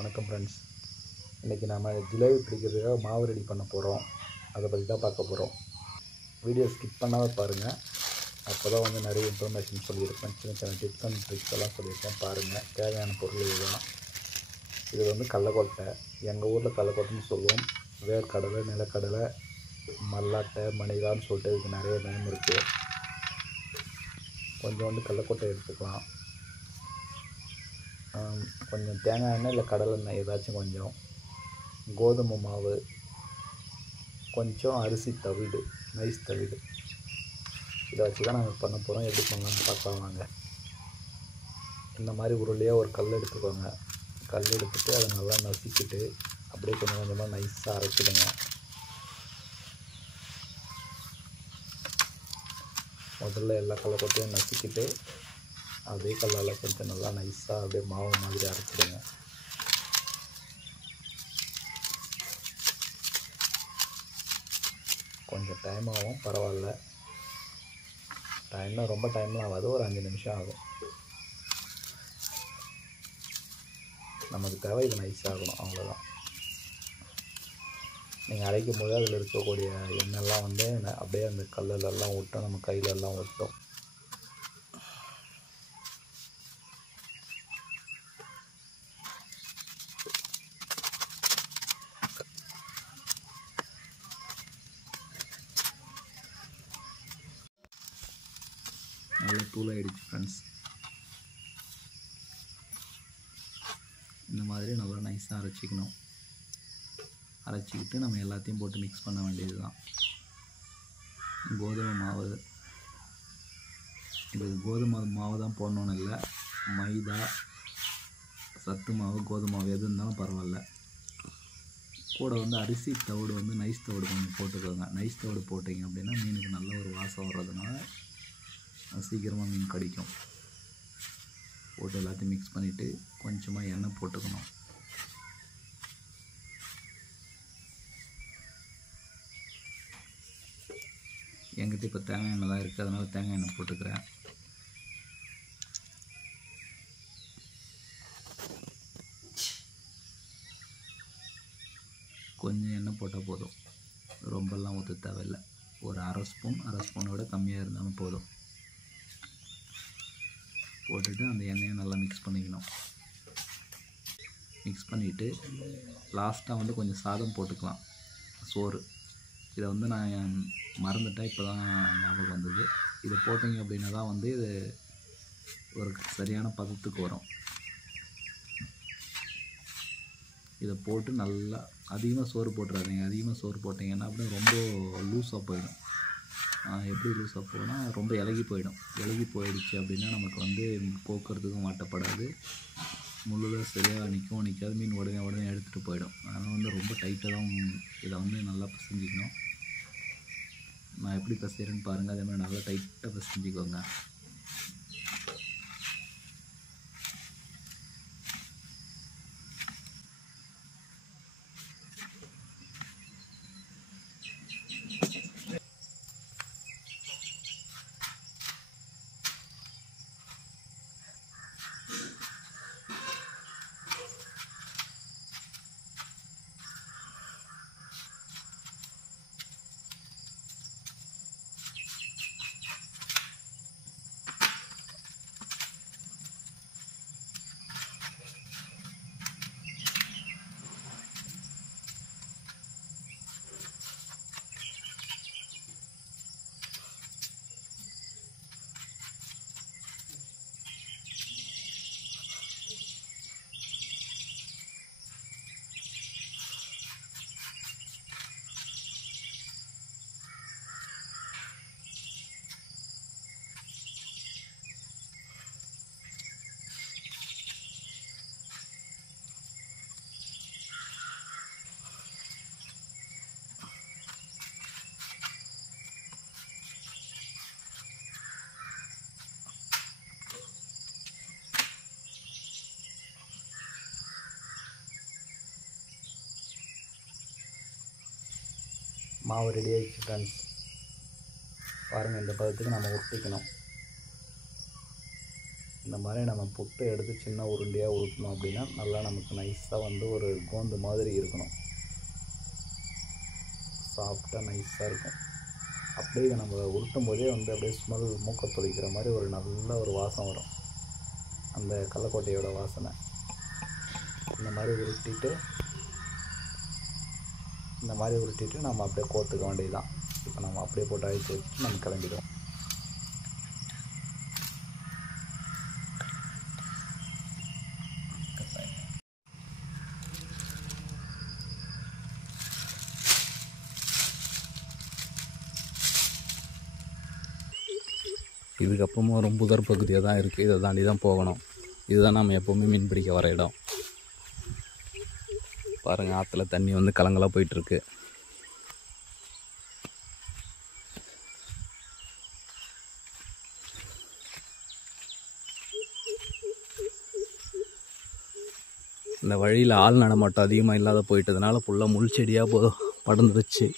வணக்கம் ஃப்ரெண்ட்ஸ், இன்றைக்கி நாம் ஜிலேபி பிடிக்கிறதுக்காக மாவு ரெடி பண்ண போகிறோம். அதை பற்றி தான் பார்க்க போகிறோம். வீடியோ ஸ்கிப் பண்ணாத பாருங்கள். அப்போ தான் வந்து நிறைய இன்ஃபர்மேஷன் சொல்லியிருப்பேன், சின்ன சின்ன டிப்ஸ் அண்ட் ட்ரிக்ஸ் எல்லாம் சொல்லியிருக்கேன். பாருங்கள், தேவையான பொருள் இதுதான். இது வந்து கடலக்கொட்டை, எங்கள் ஊரில் கடலக்கொட்டைன்னு சொல்லுவோம். வேர்க்கடலை, நிலக்கடலை, மல்லாட்டை, மணிலான்னு சொல்லிட்டு இதுக்கு நிறைய நேம் இருக்குது. கொஞ்சோண்டு கடலக்கொட்டை எடுத்துக்கலாம். கொஞ்சம் தேங்காய் எண்ணெய் இல்லை கடலை எண்ணெய் ஏதாச்சும், கொஞ்சம் கோதுமை மாவு, கொஞ்சம் அரிசி தவிடு, நைஸ் தவிடு. இதை வச்சு தான் நாங்கள் பண்ண போகிறோம். எப்படி பண்ணலாம்னு பார்க்கலாம் வாங்க. இந்த மாதிரி உருளையாக ஒரு கல் எடுத்துக்கோங்க. கல் எடுத்துகிட்டு அதை நல்லா நசுக்கிட்டு அப்படியே கொஞ்சம் கொஞ்சமாக நைஸாக அரைச்சிடுங்க. முதல்ல எல்லா கடலக்கொட்டையும் நசுக்கிட்டு அதே கல்லால் கொஞ்சம் நல்லா நைஸாக அப்படியே மாவு மாதிரி அரைச்சிடுங்க. கொஞ்சம் டைம் ஆகும், பரவாயில்ல. ரொம்ப டைம்லாம் ஆகாது, ஒரு 5 நிமிஷம் ஆகும். நமக்கு தேவை இது நைஸாகணும், அவ்வளோதான். நீங்கள் அரைக்கும் போது அதில் இருக்கக்கூடிய எண்ணெய்லாம் வந்து அப்படியே அந்த கல்லுலெல்லாம் ஒட்டும், நம்ம கையிலெல்லாம் ஒட்டும். நல்லா தூளாயிடுச்சு ஃப்ரெண்ட்ஸ். இந்த மாதிரி நல்லா நைஸாக அரைச்சிக்கணும். அரைச்சிக்கிட்டு நம்ம எல்லாத்தையும் போட்டு மிக்ஸ் பண்ண வேண்டியது தான். கோதுமை மாவு, இது கோதுமை மாவு தான் போடணுன்னு இல்லை. மைதா, சத்து மாவு, கோதுமை மாவு எது இருந்தாலும் பரவாயில்ல. கூட வந்து அரிசி தவிடு வந்து நைஸ் தவிடு கொஞ்சம் போட்டுக்கோங்க. நைஸ் தவிடு போட்டிங்க அப்படின்னா மீனுக்கு நல்ல ஒரு வாசம் வர்றதுனால சீக்கிரமாக மீன் கடிக்கும். போட்டு எல்லாத்தையும் மிக்ஸ் பண்ணிவிட்டு கொஞ்சமாக எண்ணெய் போட்டுக்கணும். என்கிட்ட இப்போ தேங்காய் எண்ணெய் தான் இருக்குது, அதனால் தேங்காய் எண்ணெய் போட்டுக்கிறேன். கொஞ்சம் எண்ணெய் போட்டால் போதும், ரொம்பலாம் ஊற்ற தேவையில்லை. ஒரு அரை ஸ்பூனோட கம்மியாக இருந்தாலும் போதும். போட்டுட்டு அந்த எண்ணெயை நல்லா மிக்ஸ் பண்ணிக்கணும். மிக்ஸ் பண்ணிவிட்டு லாஸ்ட்டாக வந்து கொஞ்சம் சாதம் போட்டுக்கலாம், சோறு. இதை வந்து நான் மறந்துட்டேன், இப்போ தான் ஞாபகம் வந்தது. இதை போட்டிங்க அப்படின்னா தான் வந்து இது ஒரு சரியான பதத்துக்கு வரும். இதை போட்டு நல்லா அதிகமாக சோறு போட்டுறாதீங்க. அதிகமாக சோறு போட்டிங்கன்னா அப்படியே ரொம்ப லூஸாக போயிடும். எப்படி லூஸாக போனால் ரொம்ப இலகி போயிடும். இலகி போயிடுச்சு அப்படின்னா நமக்கு வந்து போக்குறதுக்கும் மாட்டப்படாது, முள்ளில் சரியாக நிற்காது. மீன் உடனே எடுத்துகிட்டு போயிடும். அதனால் வந்து ரொம்ப டைட்டாக தான் இதை வந்து நல்லா பிசைஞ்சிக்கணும். நான் எப்படி பிசைகிறேன்னு பாருங்கள். அதே மாதிரி நல்லா டைட்டாக பிசைஞ்சிக்கோங்க. மாவு ரெடி ஆகிடுச்சு ஃப்ரெண்ட்ஸ். பாருங்கள், இந்த பதத்துக்கு நம்ம உருட்டிக்கணும். இந்த மாதிரி நம்ம புட்டு எடுத்து சின்ன உருண்டையாக உருட்டணும் அப்படின்னா நல்லா நமக்கு நைஸாக வந்து ஒரு கோந்து மாதிரி இருக்கணும். சாஃப்டாக நைஸாக இருக்கும். அப்படியே இதை நம்ம உருட்டும் போதே வந்து அப்படியே ஸ்மெல் மூக்க தொலைக்கிற மாதிரி ஒரு நல்ல ஒரு வாசம் வரும், அந்த கடலக்கொட்டையோட வாசனை. இந்த மாதிரி உருட்டிட்டு நம்ம அப்படியே கோத்துக்க வேண்டியதுதான். இப்போ நம்ம அப்படியே போட்டு அழிச்சு வச்சுட்டு நம்ம கிளம்பிடுவோம். இதுக்கப்புறமா ஒரு புதர் பகுதியாக தான் இருக்குது. இதை தாண்டி தான் போகணும். இதுதான் நம்ம எப்போவுமே மீன் பிடிக்க வர இடம். பாருங்கள், ஆற்றுல தண்ணி வந்து கலங்கலாக போயிட்டுருக்கு. இந்த வழியில் ஆள் நடமாட்டம் அதிகமாக இல்லாத போயிட்டதுனால ஃபுல்லாக முள் செடியாக படர்ந்துருச்சு.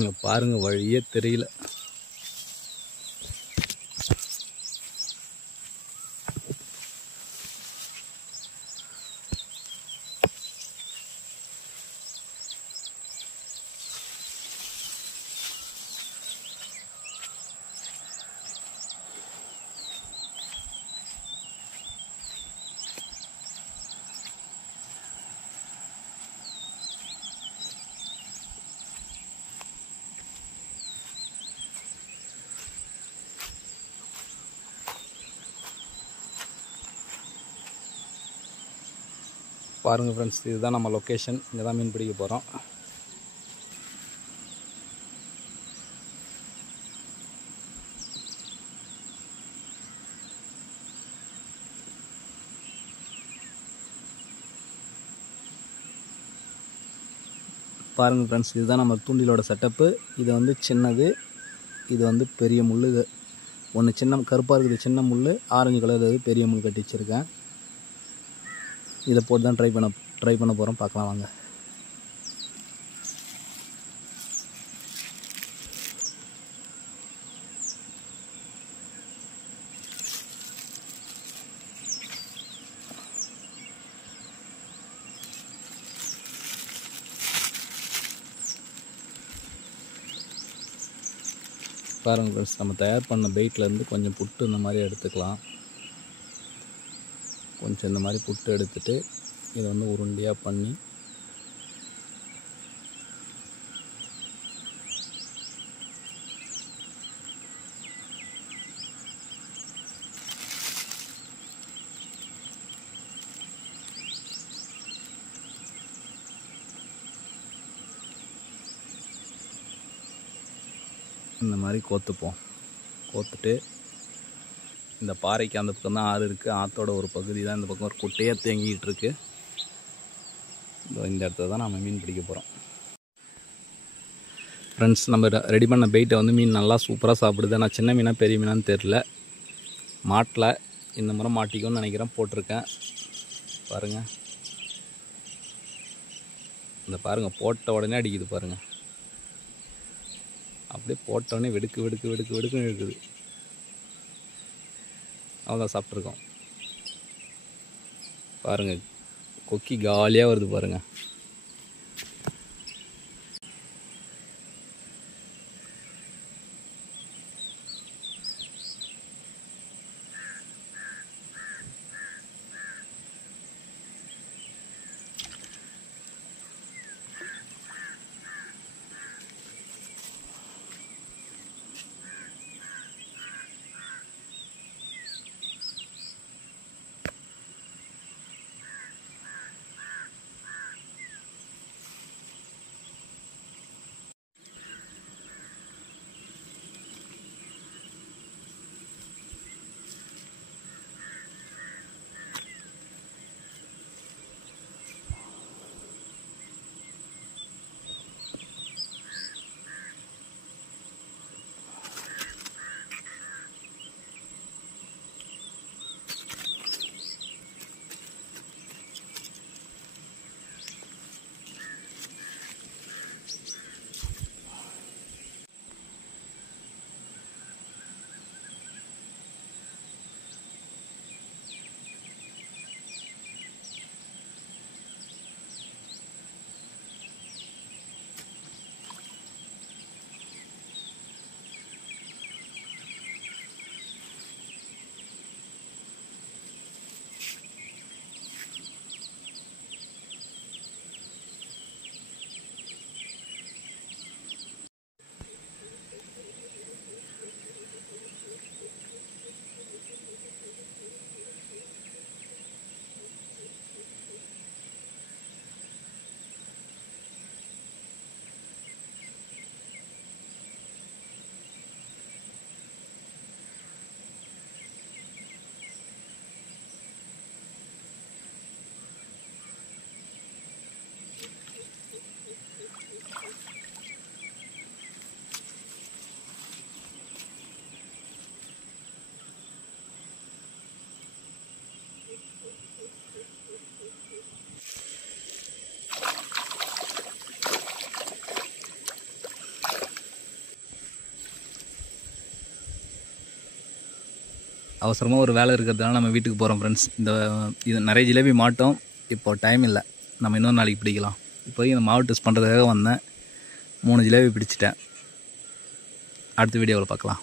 இங்கே பாருங்கள், வழியே தெரியல. பாருங்கள் ஃப்ரெண்ட்ஸ், இதுதான் நம்ம லொக்கேஷன். இங்கே தான் மீன் பிடிக்க போகிறோம். பாருங்கள் ஃப்ரெண்ட்ஸ், இதுதான் நம்ம தூண்டிலோட செட்டப்பு. இது வந்து சின்னது, இது வந்து பெரிய முள். இது ஒன்று சின்ன கருப்பாக இருக்குது சின்ன முள், ஆரஞ்சு கலர் இது பெரிய முள் கட்டி வச்சுருக்கேன். இதை போட்டு தான் ட்ரை பண்ண போகிறோம். பார்க்கலாம் வாங்க. பாருங்கள் ஃப்ரெண்ட்ஸ், நம்ம தயார் பண்ண பெயிட்லேருந்து கொஞ்சம் புட்டு இந்த மாதிரி எடுத்துக்கலாம். கொஞ்சம் இந்த மாதிரி புட்டு எடுத்துட்டு இதை வந்து உருண்டையாக பண்ணி இந்த மாதிரி கோத்துட்டு இந்த பாறைக்கு அந்த பக்கம் தான் ஆறு இருக்குது. ஆற்றோட ஒரு பகுதி தான் இந்த பக்கம் ஒரு குட்டையாக தேங்கிக்கிட்டு இருக்குது. இந்த இடத்துல தான் நம்ம மீன் பிடிக்க போகிறோம். ஃப்ரெண்ட்ஸ், நம்ம ரெடி பண்ண பெயிட்டை வந்து மீன் நல்லா சூப்பராக சாப்பிடுது. நான் சின்ன மீனாக பெரிய மீனான்னு தெரில, மாட்டில் இந்த முறை மாட்டிக்கும்னு நினைக்கிறேன். போட்டிருக்கேன் பாருங்கள். இந்த பாருங்கள், போட்ட உடனே அடிக்குது பாருங்கள். அப்படியே போட்ட உடனே வெடுக்குன்னு இருக்குது. அவ்வளோதான், சாப்பிட்ருக்கோம். பாருங்கள், கொக்கி காலியாக வருது பாருங்கள். அவசரமாக ஒரு வேலை இருக்கிறதுனால நம்ம வீட்டுக்கு போகிறோம் ஃப்ரெண்ட்ஸ். இது நிறைய ஜிலேபி மாட்டோம். இப்போ டைம் இல்லை, நம்ம இன்னொரு நாளைக்கு பிடிக்கலாம். இப்போதைக்கு இந்த மாவு டெஸ்ட் பண்ணுறதுக்காக வந்தேன். 3 ஜிலேபி பிடிச்சிட்டேன். அடுத்த வீடியோவில் பார்க்கலாம்.